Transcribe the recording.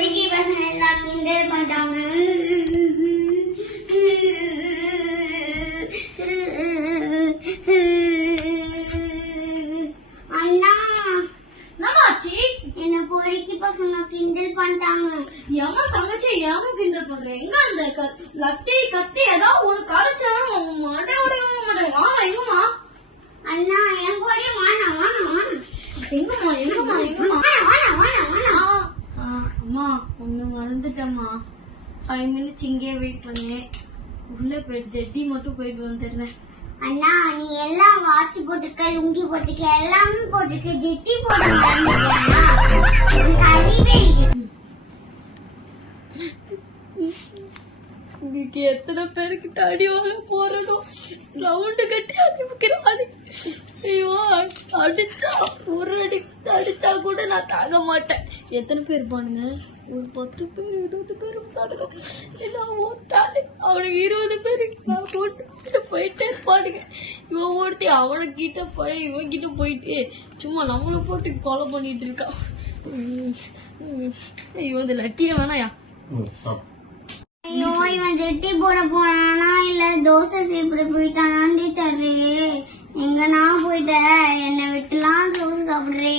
பொறுக்கி பசங்க எல்லாம் கிண்டல் பண்ணிட்டாங்க. அண்ணா என்னமாச்சி? என்ன பொறுக்கி பசங்க கிண்டல் பண்ணிட்டாங்க. ஏமா தங்கச்சி ஏமா கிண்டல் பண்ற? எங்க அந்த லத்தி கத்தி ஏதாவது ஒரு கடைச்சாலும் மண்டை உடையவே மாட்டேங்க. எங்கம்மா? அண்ணா என் கூட வாணா வாணா வாணா. எங்கம்மா எங்கம்மா எங்கம்மா? வாணா வாணா வாணா. அம்மா ஒண்ணு மறந்துட்டம்மா. 5 minutes இங்கே வெயிட் பண்ணேன். உள்ள போயிட்டு ஜெட்டி மட்டும் போயிட்டு வந்துடுறேன். அண்ணா நீ எல்லாம் வாட்ச் போட்டுக்க, லுங்கி போட்டுக்க, எல்லாமே போட்டுக்க, ஜெட்டி போட்டுக்க. இதுக்கு எத்தனை பேருக்கிட்ட அடி வாங்க போறனோ? ரவுண்டு கட்டி அடிக்கிறாரு. ஐயோ அடிச்சா ஒரு அடி அடிச்சா கூட நான் தாங்க மாட்டேன். எத்தனை பேர் பானுங்க? ஒரு 10 பேர் 20 பேர் அவனுக்கு 20 பேரு நான் போட்டு போயிட்டே இருப்பானுங்க. இவன் ஒருத்தி அவனுக்கிட்ட போய் இவன் கிட்ட போயிட்டு சும்மா நம்மளை போட்டு கொலை பண்ணிட்டு இருக்கான். இவன் இந்த லட்டிய வேணாயா? ஐயோ இவன் ஜெட்டி போட போனானா இல்ல தோசை சாப்பிட போயிட்டானான்னு தெரியலையே. எங்கனா போயிட்ட, என்னை விட்டுலாம் தோசை சாப்பிடுறே.